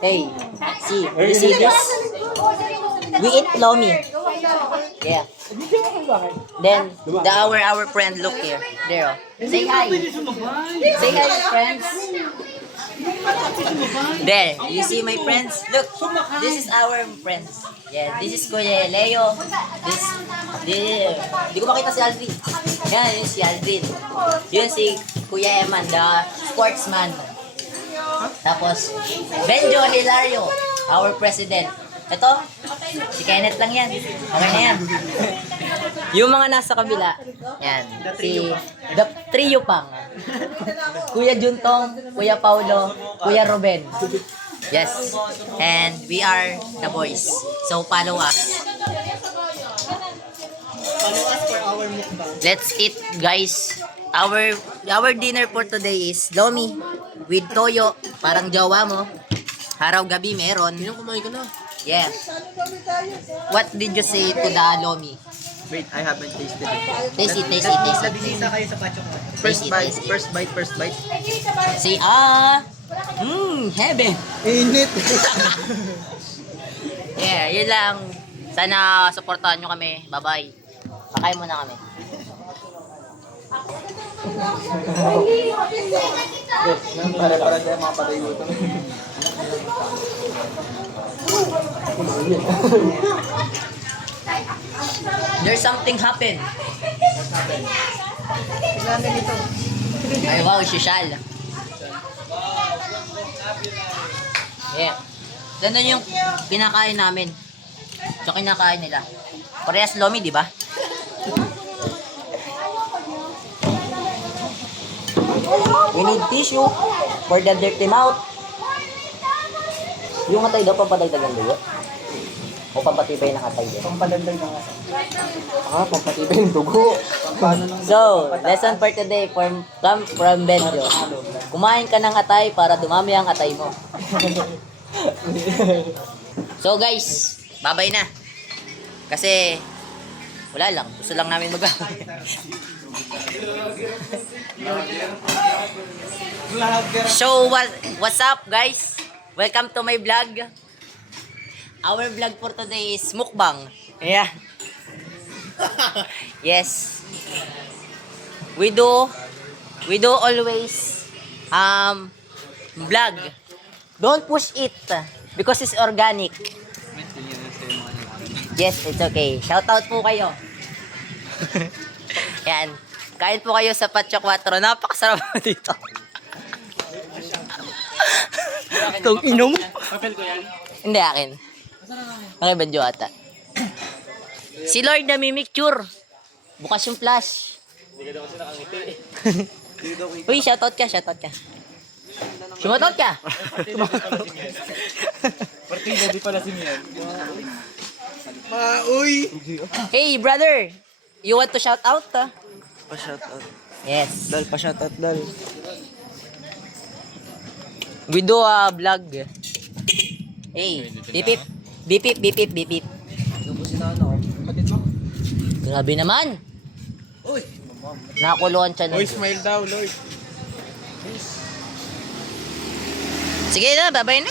Hey, see, you see this? We eat lomi. Yeah. Then our friend look here. There. Say hi. Say hi, friends. There, you see my friends? Look, this is our friends. Yeah, this is Kuya Leo. Di ko makita si Alvin. Yan, yun si Alvin. Yun si Kuya Eman, the sportsman. Tapos, Benjo Hilario, our president. Ito, si Kenneth lang yan. Okay na yan. Yung mga nasa kabila, yan. Si The Trio Pang. Kuya Juntong, Kuya Paulo, Kuya Ruben. Yes. And we are the boys. So follow us. Follow us for our mukbang. Let's eat, guys. Our dinner for today is lomi with toyo. Parang jowa mo. Araw-gabi meron. Kumain ka na. Yeah. What did you say to the lomi? Wait, I haven't tasted it. Taste it. Nabisisa kayo sa pacho ko. First bite. Say, heaven. Init. Yeah, yun lang. Sana supportahan nyo kami. Bye-bye. Pakain muna kami. Para tayo mga patay dito. There's something happen. Ay, wow, social. Yeah. Ganun yung pinakain namin. So, kinakain nila. Parehas lomi, di ba? We need tissue for the dirty mouth. Yung atay daw, papadagdagan dugo? O pampatibay ng atay din? Pampalanday ng asa. Pampatibay ng dugo. Paano nang So, lesson for today come from Benjo. Kumain ka ng atay para dumami ang atay mo. So guys, babay na. Kasi, wala lang. Gusto lang namin mag-away. So, what's up guys? Welcome to my vlog. Our vlog for today is mukbang. Yeah. Yes. We do always vlog. Don't push it because it's organic. Yes, it's okay. Shout out po kayo. Yan. Kain po kayo sa Pacho 4. Napakasarap dito. Itong inom. Papel ko yan. Hindi akin. Okay, Benjo ata. Si Lord na mimicture. Bukas yung flash. Hindi ka daw kasi nakangiti. Uy, shoutout ka. Shoutout ka. Partida di pala si Mian. Uy! Hey, brother. You want to shout out? Pa-shoutout. Yes. Dal, pa-shoutout, Dal. We do a vlog. Hey, bipip. Bipip. Grabe naman. Uy! Nakakuluan siya. Uy, smile daw, Lord. Sige na, babay na.